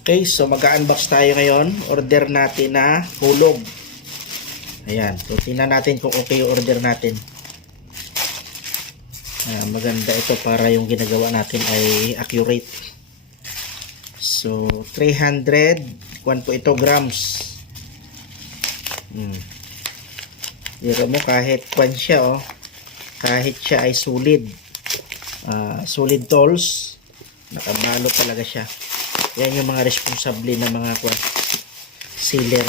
Okay, so mag-unbox tayo ngayon. Order natin na hulog. Ayan, so tingnan natin kung okay yung order natin. Maganda ito para yung ginagawa natin ay accurate. So 300 kwan po ito grams. Dito mo kahit kwan siya kahit siya ay solid. Solid tolls, nakabalo talaga siya. Yan yung mga responsable na mga sealer.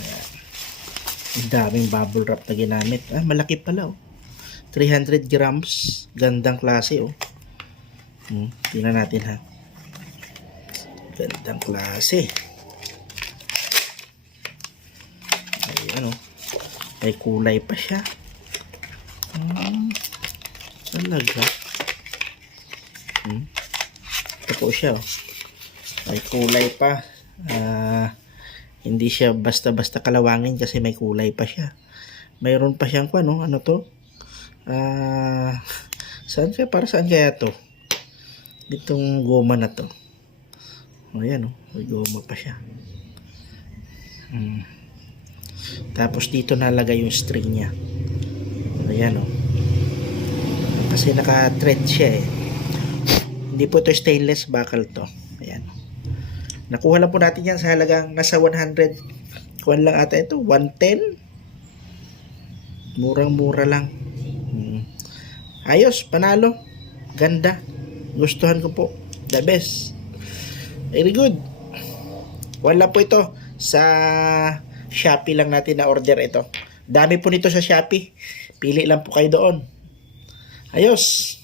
Ayan. Ang daming bubble wrap na ginamit. Malaki pala 300 grams. Gandang klase tingnan natin ha. Gandang klase. Ayan may kulay pa siya. Talaga. Ito po siya may kulay pa. Hindi siya basta-basta kalawangin kasi may kulay pa siya. Mayroon pa siyang ano to? Saan kaya? Para saan kaya to? Itong goma na to. Ayan may goma pa siya. Tapos dito nalagay yung string niya. Ayan kasi naka-thread siya Hindi po ito stainless, bakal to. Ayan. Nakuha lang po natin yan sa halagang nasa 100. Kuwan lang ata ito, 110. Murang-mura lang. Ayos, panalo. Ganda. Gustuhan ko po. The best. Very good. Wala po ito. Sa Shopee lang natin na order ito. Dami po nito sa Shopee. Pili lang po kayo doon. Ayos.